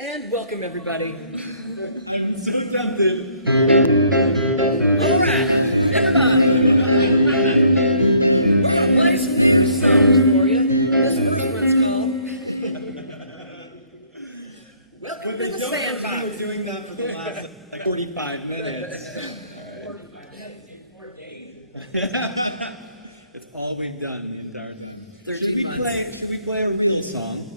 And welcome, everybody. I'm so tempted. Alright, everybody. We're gonna play some new songs for you. This first one's called Welcome to the Sandbox. I've been doing that for the last 45 minutes. It's all we've done the entire thing. 13 months. Should we play a real song?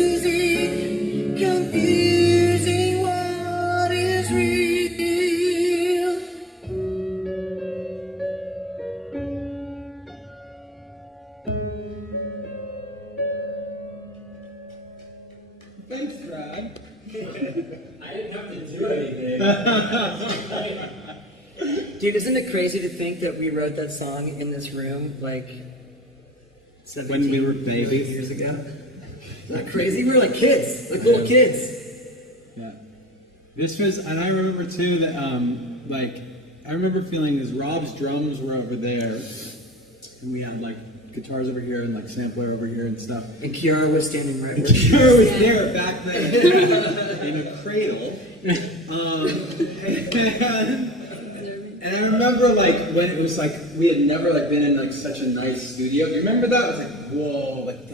Confusing, confusing what is real. Thanks, Brad. I didn't have to do anything. Dude, isn't it crazy to think that we wrote that song in this room like 17 When we were babies. years ago? Isn't that crazy? We were like kids, like little kids. Yeah. This was, and I remember too that, I remember feeling as Rob's drums were over there, and we had like guitars over here and like sampler over here and stuff. And Kiara was standing right where she Kiara was there back then in a cradle. And I remember like when it was like we had never like been in like such a nice studio. You remember that? It was like, whoa, like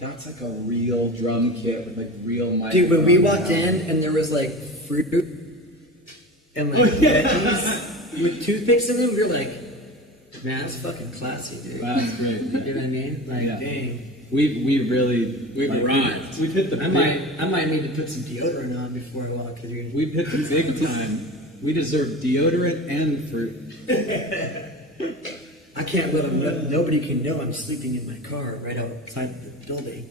that's like a real drum kit with like real mic. Dude, when we walked in and there was like fruit and like veggies with toothpicks in them, we were like, man, that's fucking classy, dude. That's great. You know what I mean? Like, Yeah. dang. We've arrived. We've hit the I big, might need to put some deodorant on before I walk through. we've hit the big time. We deserve deodorant and fruit. I can't let them. Nobody can know I'm sleeping in my car right outside the building.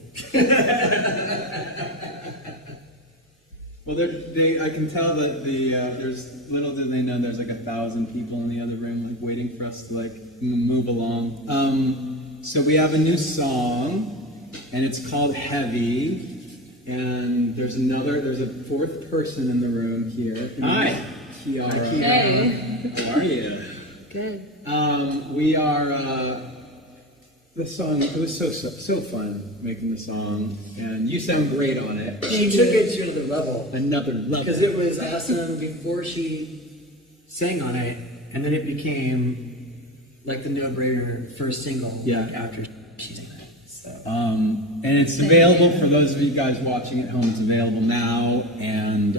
Well, I can tell that there's little do they know there's like 1,000 people in the other room like waiting for us to like move along. So we have a new song, and it's called Heavy. And there's a fourth person in the room here. Hi. Kiara. Hey. How are you? Good. We are, the song, it was so fun making the song, and you sound great on it. She took it to another level. Another level. Because it was awesome before she sang on it, and then it became like the no-brainer first single like, after she sang it. So. And it's available for those of you guys watching at home. It's available now, and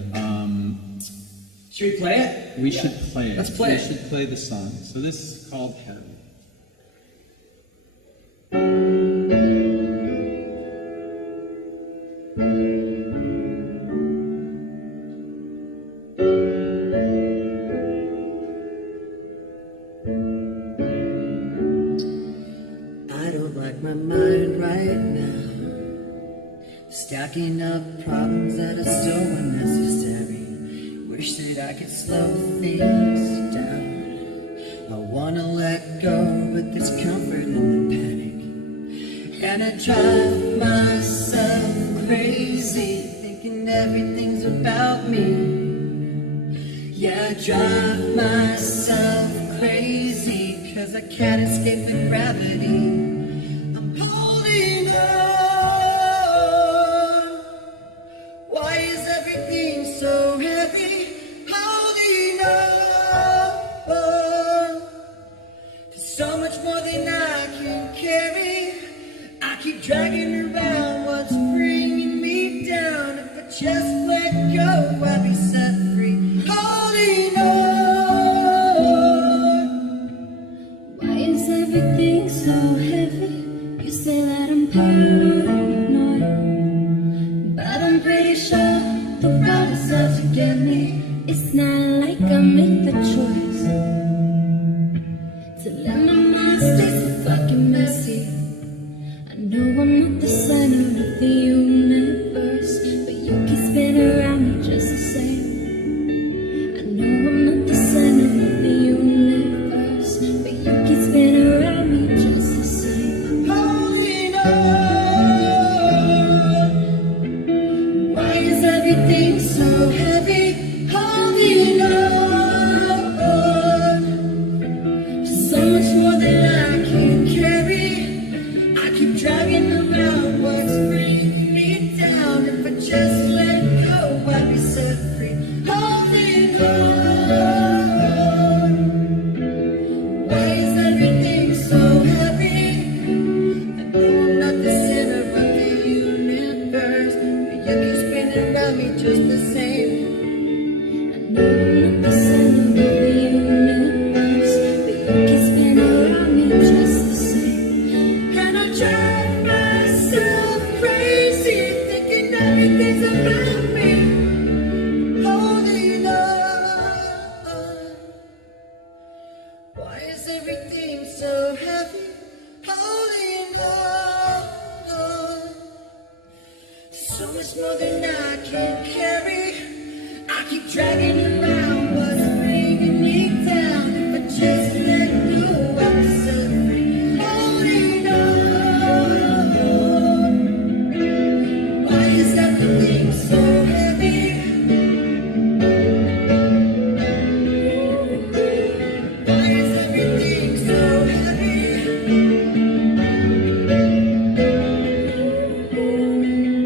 should we play it? we should play it. Let's play it. We should play the song. So this is called Heaven. I don't like my mind right now, stacking up problems that are so unnecessary. Wish that I could slow things down. I wanna let go, but there's comfort in the panic, and I drive myself crazy, thinking everything's about me. Yeah, I drive myself crazy, 'cause I can't escape the gravity. I'm holding on. Why is everything so heavy? Holding on. There's so much more than I can carry. I keep dragging around what's bringing me down. If I just let go, I'll be set free. Holding on. Why is everything so heavy? You say that I'm paranoid, but I'm pretty sure the road is out to get me. It's not like I made the choice to let my mind stay so fucking messy. I know I'm not the center of the universe, but you can spin around me just the same. I know I'm not the center of the universe, but you can spin around me just the same. Holding on. Why is everything so heavy? Holding on. Just so much more than I can carry. I keep dragging around what's bringing me down. If I just let go, I'd be set free. Holding on. Why is everything so heavy? I know I'm not the center of the universe, but you keep spinning around me just the same. I know I'm not the center of the universe, but you can spin around me just the same. And I drive myself crazy, thinking everything's about me. Holding on. Why is everything so heavy? Holding on. So much more than I can carry. I keep dragging around what's bringing me down. If I just let go, I'll be set free. Holding on. Why is everything so heavy? Why is everything so heavy?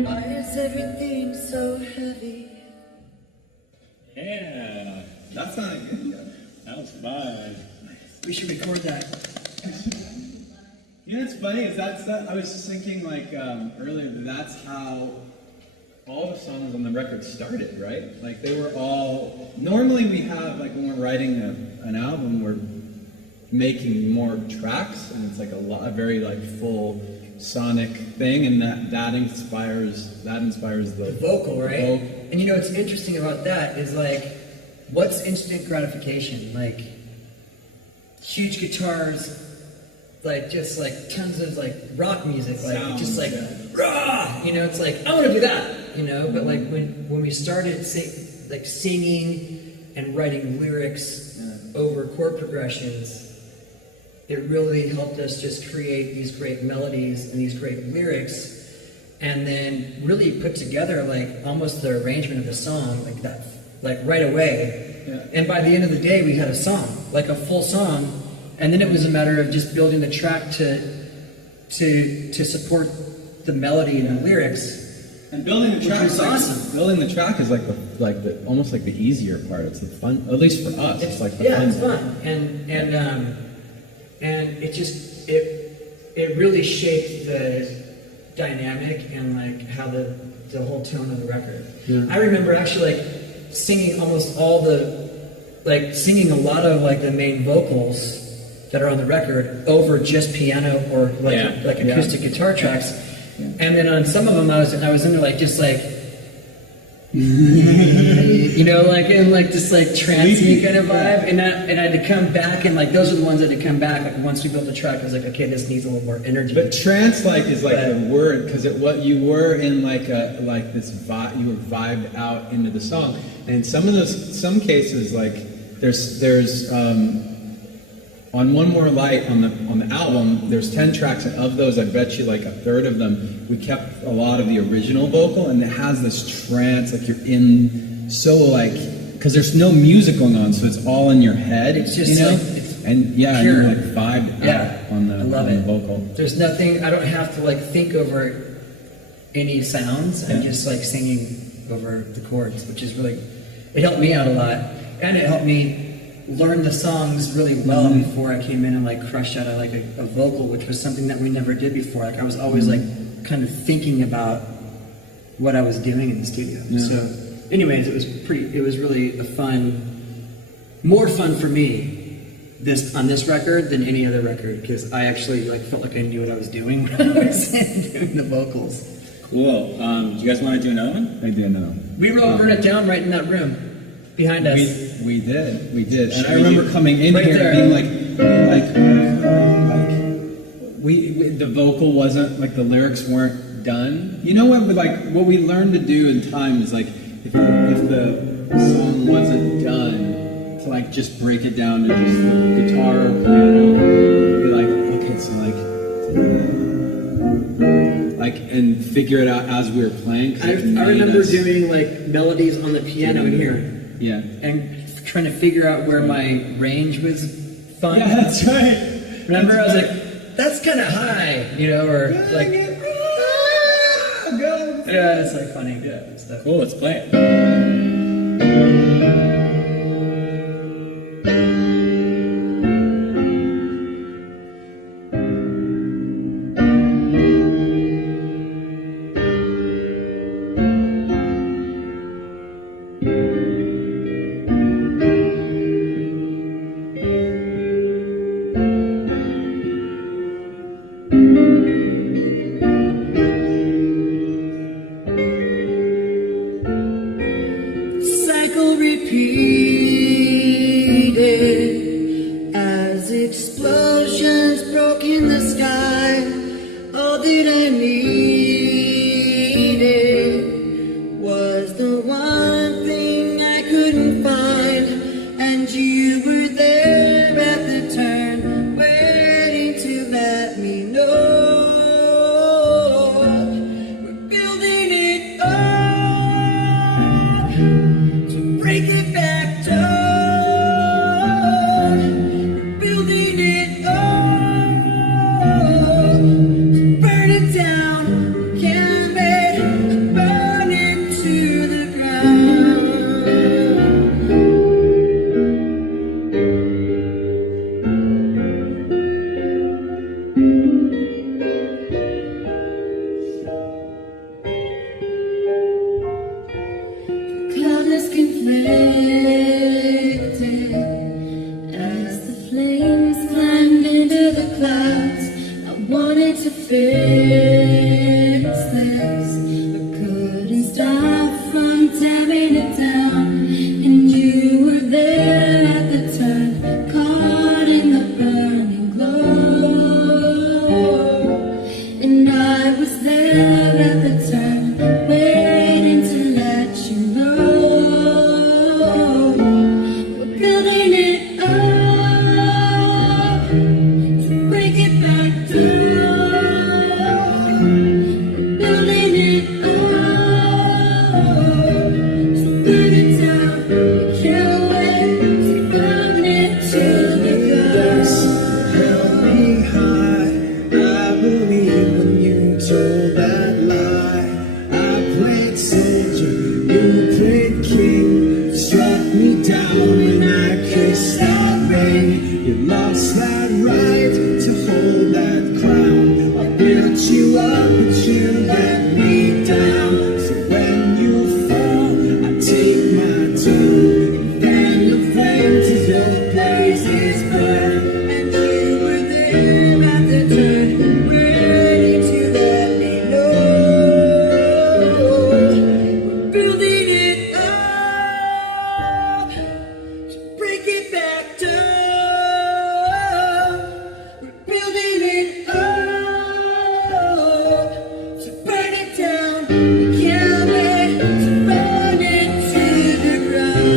Why is everything so heavy? Yeah, That's not good yet. that was fine. We should record that. You know what's funny is that I was just thinking like earlier that that's how all the songs on the record started, right? Like they were all. Normally we have like when we're writing an album, we're making more tracks, and it's like a very like full sonic thing, and that inspires the Vocal, right? vocal. And you know what's interesting about that is like, what's instant gratification? Like, huge guitars, like just like tons of like rock music, like Sounds, just like yeah. rah, you know. It's like I want to do that, you know. But like when we started singing and writing lyrics over chord progressions, it really helped us just create these great melodies and these great lyrics, and then really put together like almost the arrangement of the song like that, like right away. Yeah. And by the end of the day, we had a song. like a full song, and then it was a matter of just building the track to support the melody and the lyrics. And building the track was awesome. Building the track is almost like the easier part. It's the fun, at least for us. It's like the fun. It's fun, and it just it really shaped the dynamic and like how the whole tone of the record. I remember actually like singing almost all singing a lot of like the main vocals that are on the record over just piano or like acoustic guitar tracks. And then on some of them, I was in there like just like, you know, like in like this like trancey kind of vibe, and I had to come back and like those are the ones that had come back. Like once we built the track, I was like, okay, this needs a little more energy. But trance like is like the word because what you were in like this vibe, you were vibed out into the song, and some cases like there's on One More Light on the album, there's 10 tracks, and of those, I bet you like a third of them, we kept a lot of the original vocal, and it has this trance, like you're in, so like, because there's no music going on, so it's all in your head. It's just, you know? like, it's and yeah, pure. you like vibed out on the vocal. There's nothing, I don't have to like think over any sounds. I'm just like singing over the chords, which is really, it helped me out a lot, and it helped me learn the songs really well before I came in and like crushed out like a vocal, which was something that we never did before. Like I was always like kind of thinking about what I was doing in the studio. So anyways, it was really more fun for me on this record than any other record, because I actually like felt like I knew what I was doing when I was doing the vocals. Cool. Do you guys want to do another one? I do know. We wrote Burn It Down right in that room behind us. We did. And I remember coming in right here there. and being the vocal wasn't, like the lyrics weren't done. You know what, what we learned to do in time is like, if the song wasn't done, to like just break it down to just guitar or piano, be like, okay, so like, and figure it out as we were playing. I remember doing like melodies on the piano in here. Yeah. And trying to figure out where my range was fun. Yeah, that's right. Remember, I was like, that's kind of high, you know, or like, yeah, it's like funny. Yeah, stuff. Cool, let's play it. Cycle repeated as explosions broke in the sky. All that I needed was the one thing I couldn't find, and you were there at the turn, waiting to let me know. We're building it up to break the back door, building it up to burn it down, can't let it burn into the ground. Colors conflicted as the flames climbed into the clouds. I wanted to fix this, but couldn't stop from tearing it down. And you were there at the turn, caught in the burning glow. And I was there at the turn, waiting to let you know. We're building it up to break it back down. lost that right to hold that crown. I built you up, but you let me down. So when you fall, I take my turn, and then the flames of your blazes burn. And you were there at the turn, ready to let me know. We're building it up to break it back down. We're building it up to burn it down. We can't wait to burn it to the ground.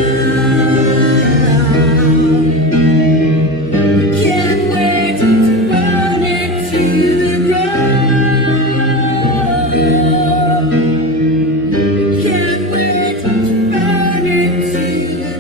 Can't wait to burn it to the ground. Can't wait to burn it to the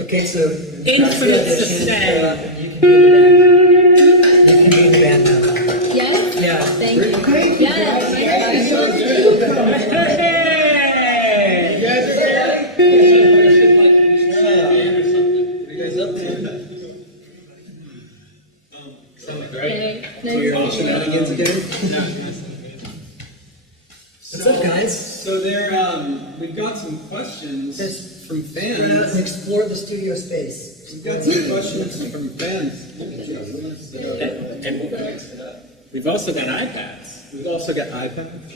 Okay, so Infinite success. you can be in the band. You can be in the band now. Yes? Yeah. Thank you. Yes. Shenanigans again? What's up, guys? So we've got some questions Just from We're gonna fans. explore the studio space. We've got some questions from fans. And we've also got iPads. We've also got iPads.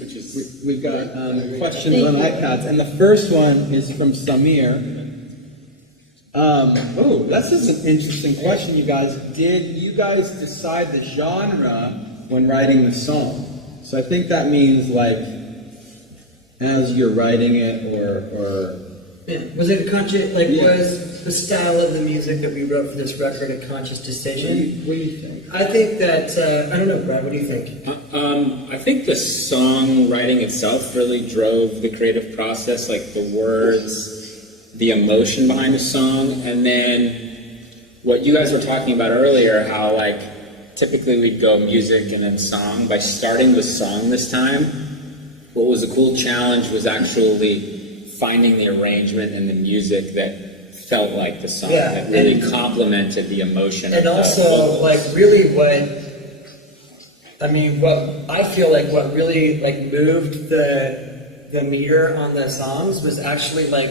Which is We've got questions on iPads, and the first one is from Samir. That's just an interesting question, you guys. Did you guys decide the genre when writing the song? So I think that means like as you're writing it, or Yeah. Was it a conscious, was the style of the music that we wrote for this record a conscious decision? what do you think? I think that, I don't know, Brad, what do you think? I think the songwriting itself really drove the creative process, like the words, the emotion behind the song, and then what you guys were talking about earlier, how like typically we'd go music and then song. By starting with song this time, what was a cool challenge was actually finding the arrangement and the music that felt like the song, Yeah, that really and- complemented the emotion. And of the also, vocals. like, really what I feel like what really, like, moved the meter on the songs was actually, like,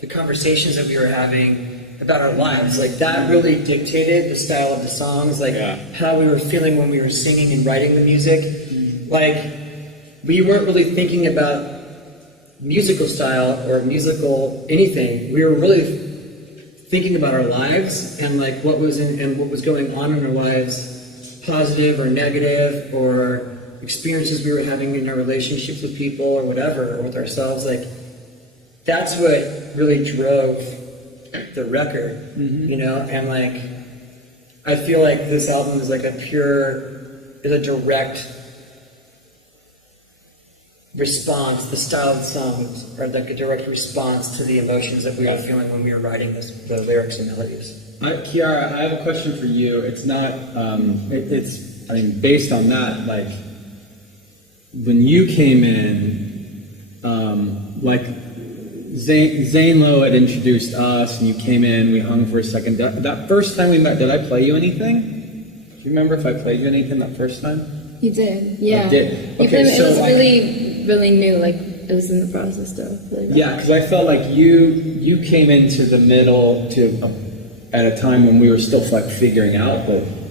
the conversations that we were having about our lives. Like, that really dictated the style of the songs, like, Yeah. how we were feeling when we were singing and writing the music. Like, we weren't really thinking about musical style or musical anything. We were really thinking about our lives and like what was going on in our lives, positive or negative, or experiences we were having in our relationships with people or whatever, or with ourselves. Like, that's what really drove the record, you know. And like, I feel like this album is like a direct response. The style of the songs are like a direct response to the emotions that we were feeling when we were writing the lyrics and melodies. Kiara, I have a question for you. It's not, I mean, based on that, like, when you came in, like, Zane Lowe had introduced us, and you came in, we hung for a second. That first time we met, did I play you anything? Do you remember if I played you anything that first time? You did, yeah. I did. You Okay, it so was like- really new, like it was in the process still. Really Yeah, because I felt like you came into the middle at a time when we were still like figuring out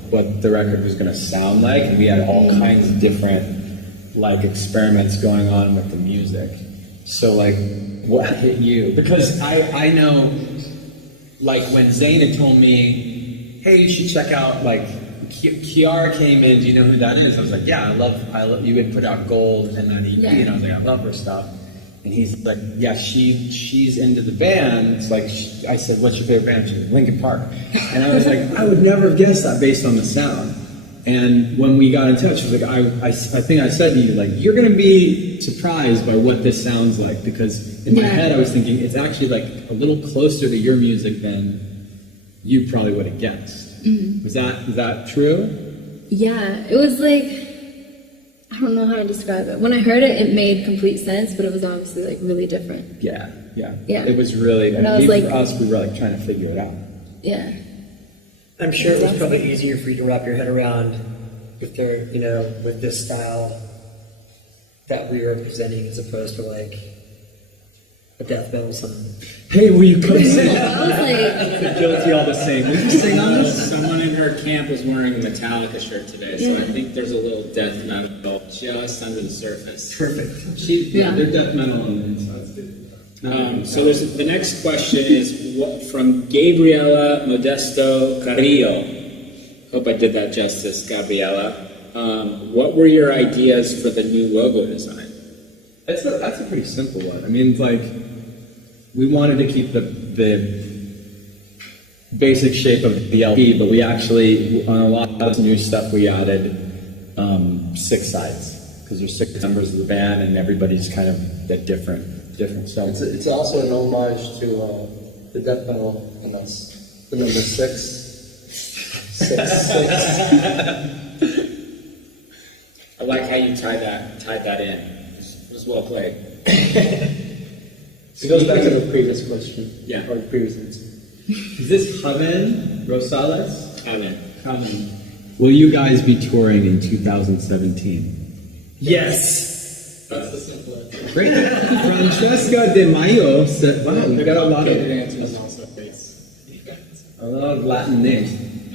what the record was going to sound like, and we had all kinds of different like experiments going on with the music. So like, what hit you? Because I know, like when Zane had told me, hey, you should check out like Kiara came in. Do you know who that is? I was like, yeah, I love. You had put out Gold and that EP, and I was like, I love her stuff. And he's like, yeah, she's into the band. It's like, I said, what's your favorite band? She's like, Linkin Park. And I was like, I would never have guessed that based on the sound. And when we got in touch, like I think I said to you, like, you're going to be surprised by what this sounds like, because in my head I was thinking it's actually like a little closer to your music than you probably would have guessed. Mm-hmm. Was that true? Yeah, it was like, I don't know how to describe it. When I heard it, it made complete sense, but it was obviously like really different. Yeah. Yeah. It was really, And I was like, for us, we were like trying to figure it out. Yeah. I'm sure it was probably easier for you to wrap your head around with their, with this style that we were presenting as opposed to like a death metal song. Hey, will you come sing? I was like, The guilty all the same. Will you sing on this? Someone in her camp was wearing a Metallica shirt today, so I think there's a little death metal just under the surface. Perfect. They're death metal on the inside. So there's the next question is from Gabriela Modesto Carrillo. Hope I did that justice, Gabriela. What were your ideas for the new logo design? That's a pretty simple one. I mean, like, we wanted to keep the basic shape of the LP, but we actually, on a lot of the new stuff, we added 6 sides, because there's 6 members of the band, and everybody's kind of at different sides. It's also an homage to the death metal, and that's the number 6. 6. I like how you tied that in. It was well played. It goes back to the previous question. Yeah. Or the previous answer. Is this Javen Rosales? Carmen. Will you guys be touring in 2017? Yes. That's the simple answer. Great. Francesca De Mayo said, wow, we got a lot of Latin names.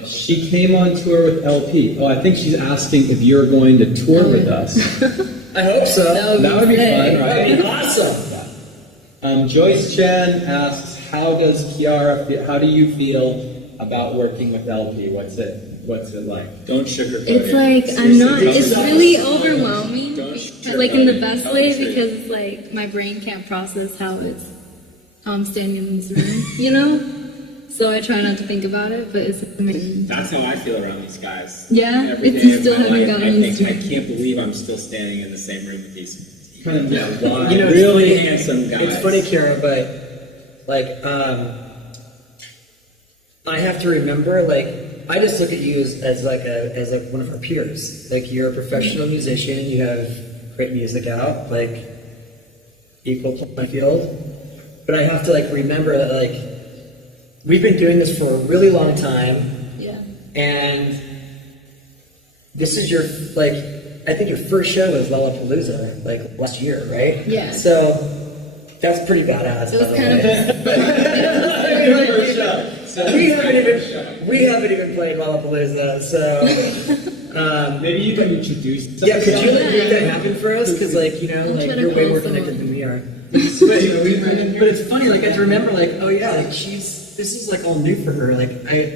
She came on tour with LP. Oh, I think she's asking if you're going to tour with us. I hope so. That would be fun, That'd be right? awesome. Joyce Chen asks, how do you feel about working with LP? What's it like? Don't sugarcoat it's it. like, it's really overwhelming, Don't like in the sugarcoat it. best Tell way, the truth. because it's like, my brain can't process how it's standing in this room, So I try not to think about it, but it's amazing. That's how I feel around these guys. Yeah? Every It's day of still my haven't life, gotten I used think, to I it. can't believe I'm still standing in the same room with these Kind of, yeah, why? It's really funny- handsome guys. It's funny, Kara, but like, I have to remember, like, I just look at you as one of our peers. Like, you're a professional musician, you have great music out, like, equal playing field. But I have to, like, remember that, like, we've been doing this for a really long time, Yeah. and this is your, like, I think your first show was Lollapalooza, like, last year, right? Yeah. So, that's pretty badass. It was by the kind way. of So we haven't even played Lollapalooza, so Maybe you can introduce. yeah. Could you like make that happen for us? Because like I'll try like to you're way call more someone. connected than we are. But it's funny. Like I have to remember. Like oh yeah, like this is like all new for her. Like I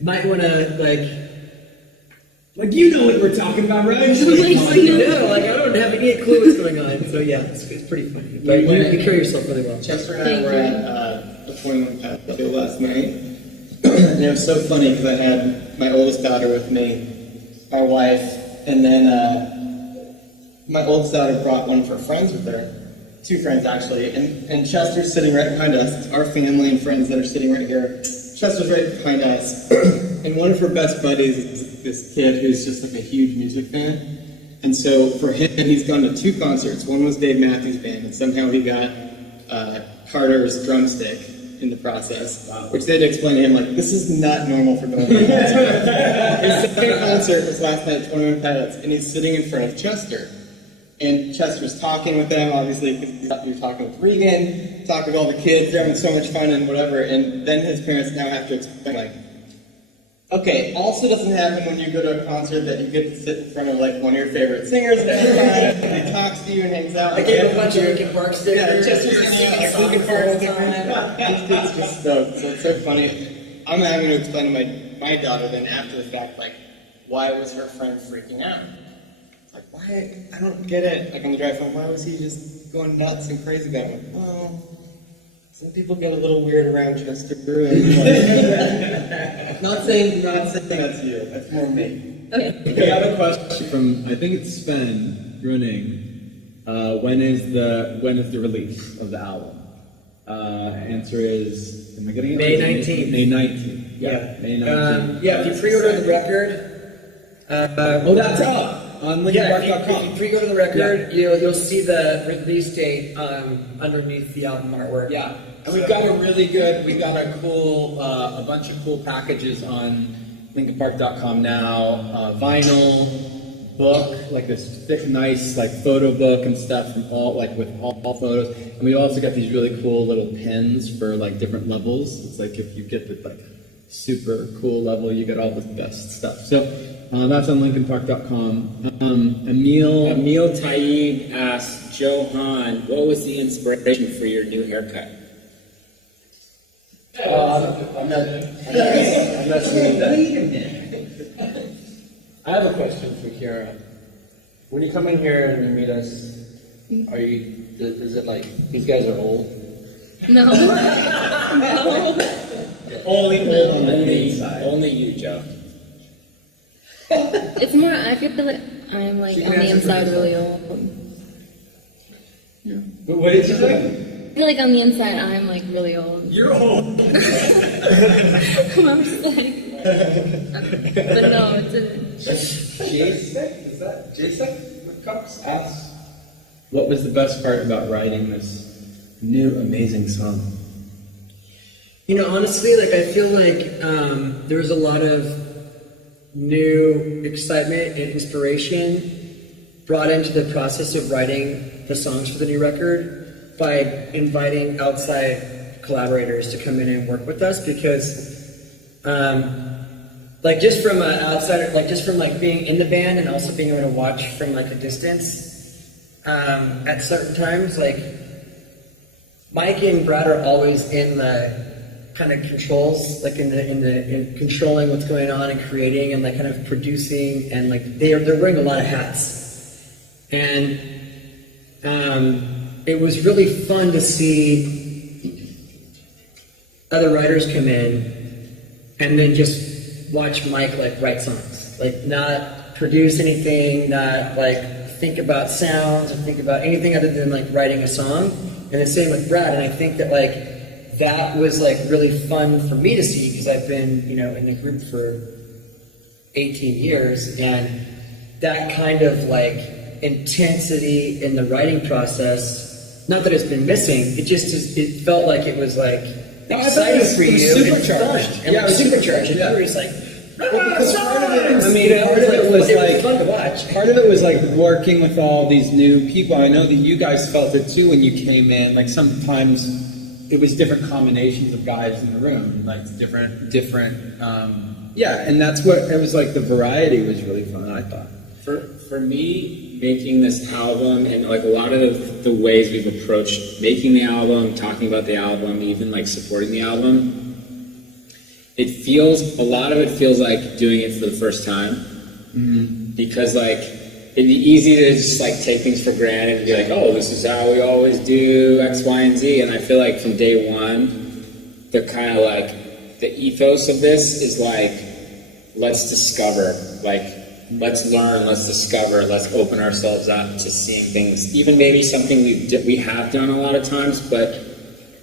might want to like you know what we're talking about, right? no, like I don't have any clue what's going on. So yeah, it's pretty funny. But you carry yourself really well. Chester and Thank I were you. at a 21 Patio last night, and it was so funny because I had my oldest daughter with me, our wife, and then my oldest daughter brought one of her friends with her, 2 friends actually, and Chester's sitting right behind us. It's our family and friends that are sitting right here. Chester's right behind us, and one of her best buddies is this kid who's just like a huge music fan. And so for him, he's gone to 2 concerts. One was Dave Matthews Band, and somehow he got Carter's drumstick in the process, which they'd explain to him, like, this is not normal for going to a concert. His second concert was last night at 21 Pilots, and he's sitting in front of Chester. And Chester's talking with them, obviously, because you're talking with Regan, talking with all the kids, they're having so much fun and whatever, and then his parents now have to explain, like, okay, also doesn't happen when you go to a concert that you get to sit in front of, like, one of your favorite singers and he talks to you and hangs out. I gave a bunch of Linkin Park stickers. Yeah, Chester's hanging out like Linkin Park stickers. This kid's just stoked, so it's so funny. I'm having to explain to my daughter then after the fact, like, why was her friend freaking out? Like, why? I don't get it. Like, on the drive home, why was he just going nuts and crazy about it? Like, well, some people get a little weird around Chester, and like, not saying that's you. That's more me. We have a question from, I think it's Sven Running. When is the release of the album? Answer is, am I getting it? May 19th. May 19th. Yeah. May 19th. Yeah, if you pre-order the record, Oh, that's out on yeah, if you LinkinPark.com. pre-order the record, you'll see the release date underneath the album artwork. Yeah, and we've got a bunch of cool packages on LinkinPark.com now. Vinyl, book, like this thick, nice, like photo book and stuff from with all photos. And we also got these really cool little pins for like different levels. It's like if you get the like super cool level, you get all the best stuff. So that's on LinkinPark.com. Emil Taib asked Johan, what was the inspiration for your new haircut? I'm not seeing that. I have a question for Kiara. When you come in here and you meet us, is it like, these guys are old? No. Only you, Joe. It's more, I feel like I'm like on the inside really old. No. What did you say? I feel like on the inside I'm like really old. You're old. I'm just like, but no, it's Jason Cox asks, what was the best part about writing this new amazing song? You know, honestly, like I feel like there was a lot of new excitement and inspiration brought into the process of writing the songs for the new record by inviting outside collaborators to come in and work with us, because like just from an outsider, like just from like being in the band and also being able to watch from like a distance, at certain times, like Mike and Brad are always in the kind of controls, like in controlling what's going on and creating and like kind of producing, and like they're wearing a lot of hats. And it was really fun to see other writers come in and then just watch Mike like write songs, like not produce anything, not like think about sounds or think about anything other than like writing a song. And the same with Brad. And I think that like that was like really fun for me to see, because I've been, you know, in the group for 18 years, and that kind of like intensity in the writing process, not that it's been missing, it felt like it was like exciting for you. Supercharged. And it was supercharged. And you were just like, Because part of it, I mean, part of it was like fun to watch. Part of it was like working with all these new people. I know that you guys felt it too when you came in. Like sometimes it was different combinations of guys in the room, like different. Yeah, and that's what it was like. The variety was really fun, I thought. For me, making this album and like a lot of the ways we've approached making the album, talking about the album, even like supporting the album, a lot of it feels like doing it for the first time. Mm-hmm. Because like it'd be easy to just like take things for granted and be like, oh, this is how we always do X, Y, and Z. And I feel like from day one, the kind of like the ethos of this is like, let's discover, like let's learn, let's discover, let's open ourselves up to seeing things, even maybe something we have done a lot of times, but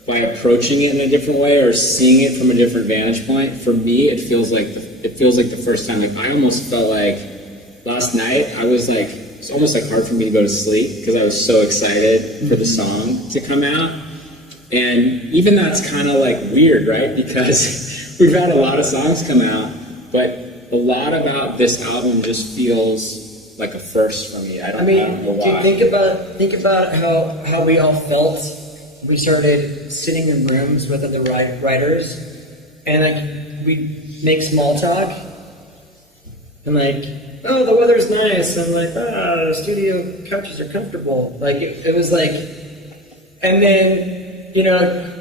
by approaching it in a different way or seeing it from a different vantage point. For me, it feels like the first time. Like I almost felt like last night I was like, it's almost like hard for me to go to sleep because I was so excited for the song to come out. And even that's kind of like weird, right? Because we've had a lot of songs come out, but a lot about this album just feels like a first for me. I don't know why. Think about how we all felt. We started sitting in rooms with other writers, and like we make small talk, and like, oh, the weather's nice, and like, the studio couches are comfortable. Like it was like, and then you know,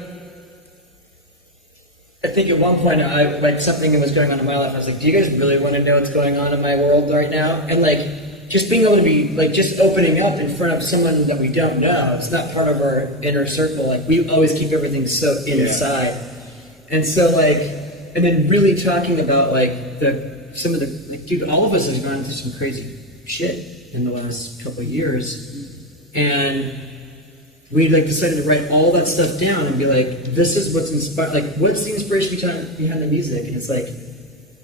I think at one point I like something that was going on in my life. I was like, do you guys really want to know what's going on in my world right now? And like, just being able to be like, just opening up in front of someone that we don't know. It's not part of our inner circle. Like we always keep everything so inside. Yeah. And so like, and then really talking about like the some of the, like, dude, all of us have gone through some crazy shit in the last couple of years. And we like decided to write all that stuff down and be like, this is what's inspired, like, what's the inspiration behind the music? And it's like,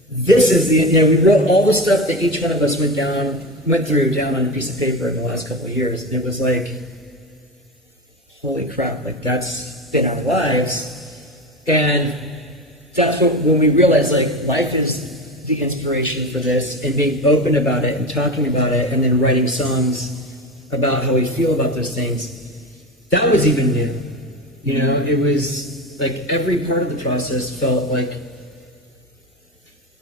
this is the, you know, we wrote all the stuff that each one of us went through down on a piece of paper in the last couple of years. And it was like, holy crap, like, that's been our lives. And that's what, when we realized, like, life is the inspiration for this, and being open about it and talking about it and then writing songs about how we feel about those things, that was even new. You know, it was like every part of the process felt like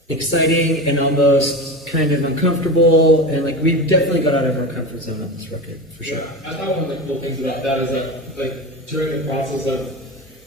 exciting and almost kind of uncomfortable, and like we definitely got out of our comfort zone on this record, for sure. Yeah, I thought one of the cool things about that is that, like, during the process of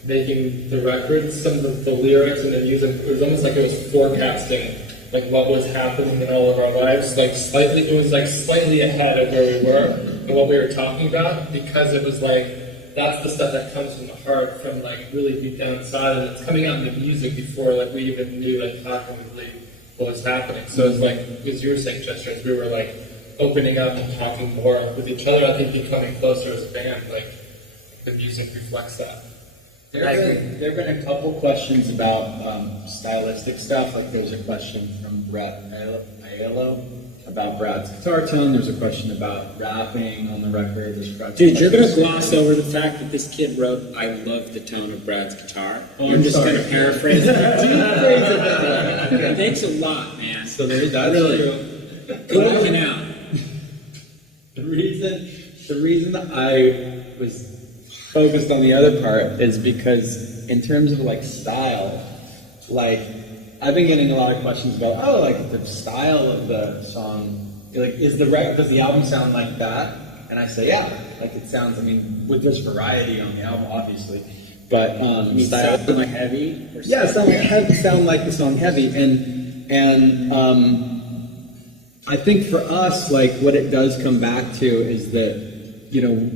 making the record, some of the lyrics and the music, it was almost like it was forecasting, like, what was happening in all of our lives. Like, it was like slightly ahead of where we were and what we were talking about, because it was like, that's the stuff that comes from the heart, from like really deep down inside, and it's coming out in the music before like we even knew like cognitively what was happening. So it's like, as you were saying, Chester, as we were like opening up and talking more with each other, I think becoming closer as a band, like the music reflects that. There have been a couple questions about stylistic stuff. Like there was a question from Brett Aiello about Brad's guitar tone. There's a question about rapping on the record. Dude, you're going to gloss over the fact that this kid wrote, "I love the tone of Brad's guitar." You're just going to paraphrase it. It takes a lot, man. So that's really true. cool him out. The reason I was focused on the other part is because in terms of like style, like I've been getting a lot of questions about, like the style of the song, like does the album sound like that? And I say, yeah, like it sounds. I mean, there's variety on the album, obviously, but style Sound like heavy? Or yeah, sound like the song Heavy, and I think for us, like what it does come back to is that, you know,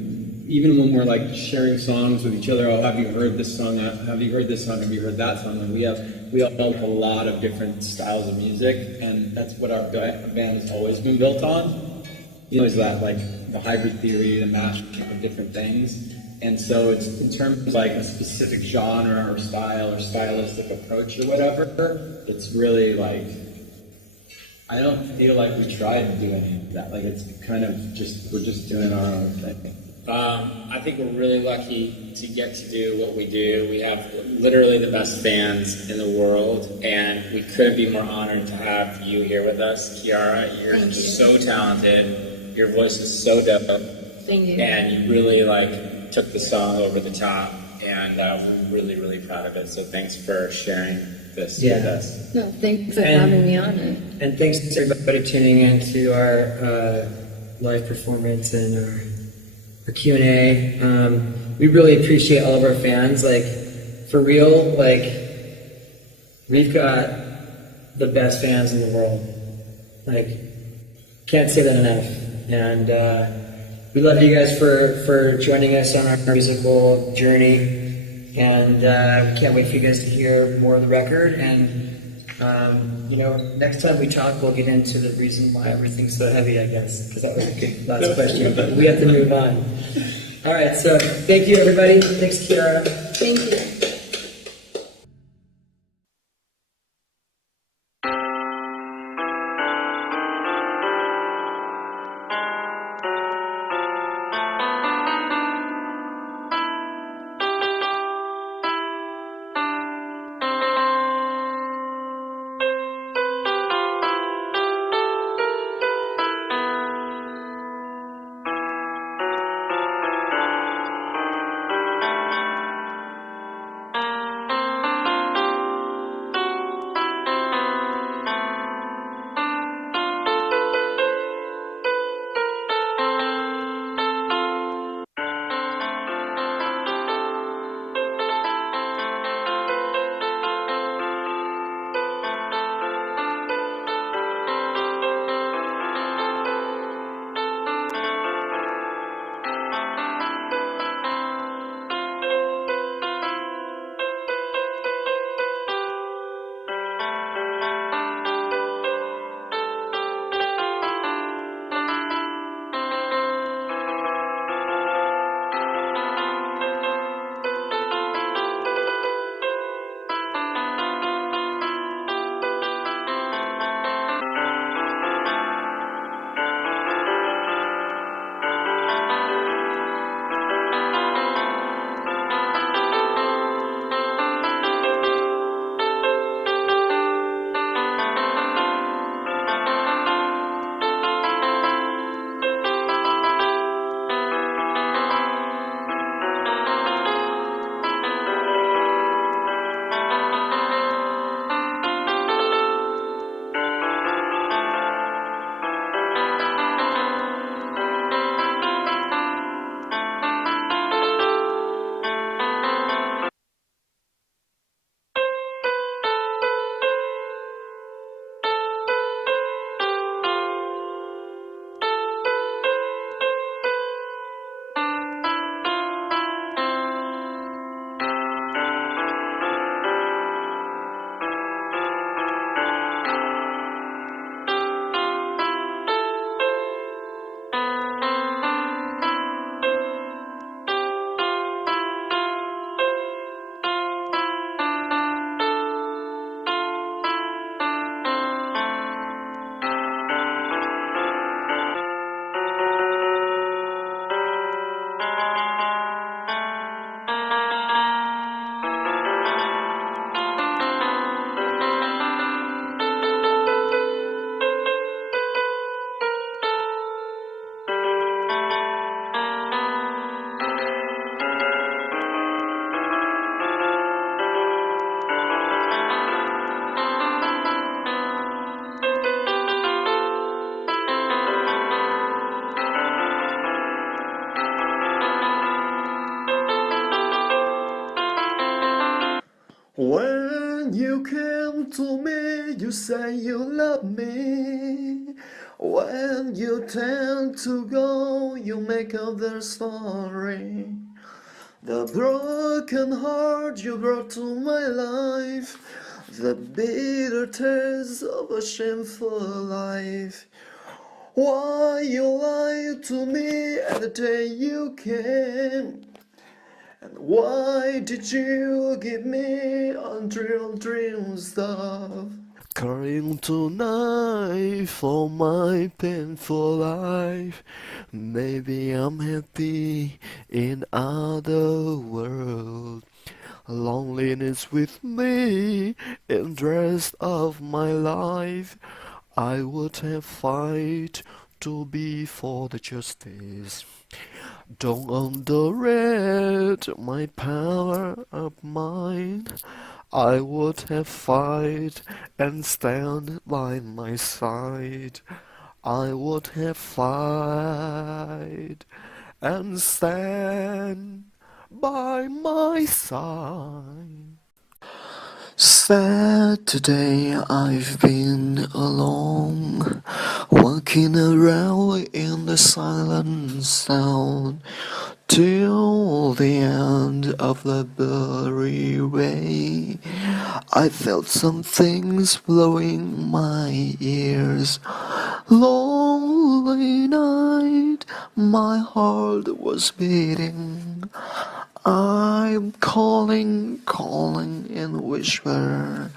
even when we're like sharing songs with each other, have you heard this song? Have you heard this song? Have you heard that song? And we all have a lot of different styles of music, and that's what our band has always been built on. You know, is that like the hybrid theory, the mashup of different things. And so it's in terms of like a specific genre or style or stylistic approach or whatever, it's really like, I don't feel like we tried to do any of that. Like it's kind of we're just doing our own thing. I think we're really lucky to get to do what we do. We have literally the best fans in the world, and we couldn't be more honored to have you here with us. Kiara, you're just so talented. Your voice is so dope. Thank you. And you really like took the song over the top, and we're really, really proud of it. So thanks for sharing this with us. No, thanks for having me on it. And thanks to everybody tuning in to our live performance and our Q&A. We really appreciate all of our fans. Like, for real, like, we've got the best fans in the world. Like, can't say that enough. And we love you guys for joining us on our musical journey. And we can't wait for you guys to hear more of the record. And you know, next time we talk, we'll get into the reason why everything's so heavy, I guess, because that was a good last question. But we have to move on. All right, so thank you, everybody. Thanks, Kiara. Thank you. When you came to me, you say you love me. When you tend to go, you make up their story. The broken heart you brought to my life, the bitter taste of a shameful life. Why you lied to me at the day you came? And why did you give me unreal dream stuff? Crying tonight for my painful life. Maybe I'm happy in other world. Loneliness with me in the rest of my life. I would have fight to be for the justice. Don't underrate my power of mind. I would have fight and stand by my side. I would have fight and stand by my side. Saturday I've been alone, walking around in the silent sound, till the end of the blurry way. I felt some things blowing my ears. Lonely night, my heart was beating. I'm calling in whisper.